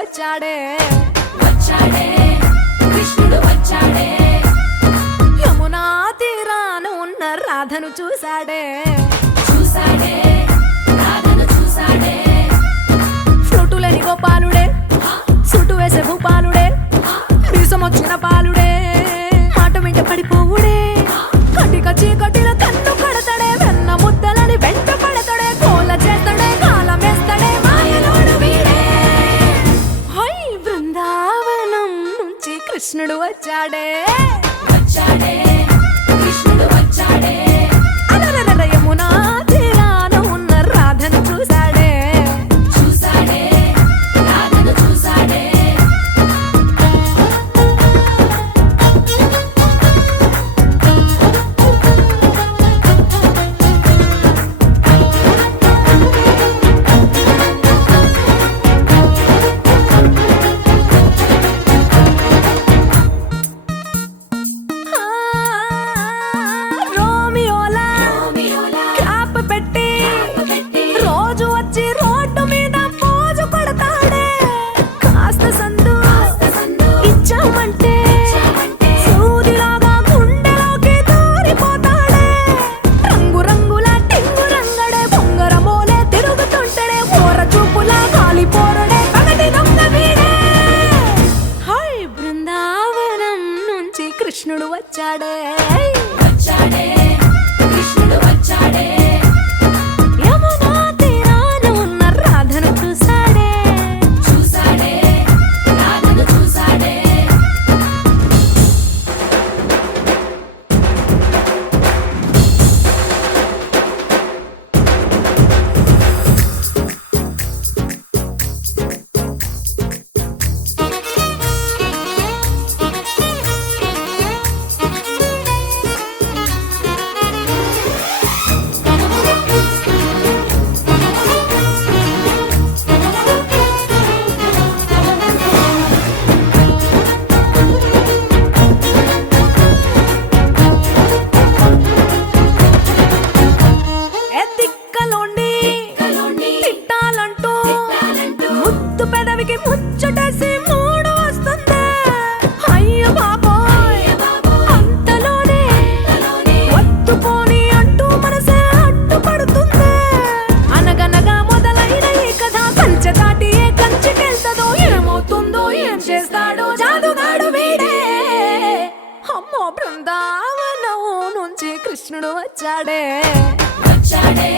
వచ్చాడే వచ్చాడే కృష్ణుడు వచ్చాడే యమునా తీరాన ఉన్న రాధను చూశాడే చూసాడే రాధను చూసాడే ఫ్లూటులేని గోపాలుడే సుటు వేసే భూపాలుడే మీసమొచ్చిన పాలుడే మాట వెంట పడిపోవుడే కటిక చీకటిలో కన్ను కడతాడే వెన్న ముద్దలని వెంట పడతాడే కోల చేస్తాడే కాలమేస్తాడే మాయలోడు వీడే హై బృందావనం నుంచి కృష్ణుడు వచ్చాడే వచ్చాడే కృష్ణుడు వచ్చాడే అలరర యమునా తీరాన ఉన్న రాధను చూశాడే చూసాడే రాధను చూసాడే ఆ, రోమియోలా రోమియోలా క్యాప్ పెట్టి పెట్టి రోజు వచ్చి రోడ్డు మీద పోజు కొడతాడే కాస్త సందు సందు ఇచ్చామంటే ఇచ్చామంటే సూదిలాగా గుండెలోకి దూరిపోతాడే రంగు రంగుల టింగు రంగడే బొంగరమోలే తిరుగుతుంటాడే ఓర చూపులా కాలిపోరడే పగటి దొంగ వీడే హై బృందావనం నుంచి కృష్ణుడు వచ్చాడే వచ్చాడే కృష్ణుడు వచ్చాడే యమునా తీరాన ఉన్న రాధను చూశాడే చూసాడే రాధను చూసాడే ఎత్తిక్కలోండి కలోని తిట్టాలంటూ తిట్టాలంటూ ముద్దు పెదవికి ముచ్చటేసి మూడు వస్తుంది అయ్య బాబోయ్ అంతలోనే కలోని ఒత్తుకోని అంటూ మనసే అడ్డుపడుతుంది అనగనగా మొదలైన ఈ కథ కంచె దాటి ఏ కంచెకెళ్తదో ఏమవుతుందో ఏం చేస్తాడో జాదుగాడు వీడే అమ్మో బృందావనం నుంచి కృష్ణుడు వచ్చాడే వచ్చాడే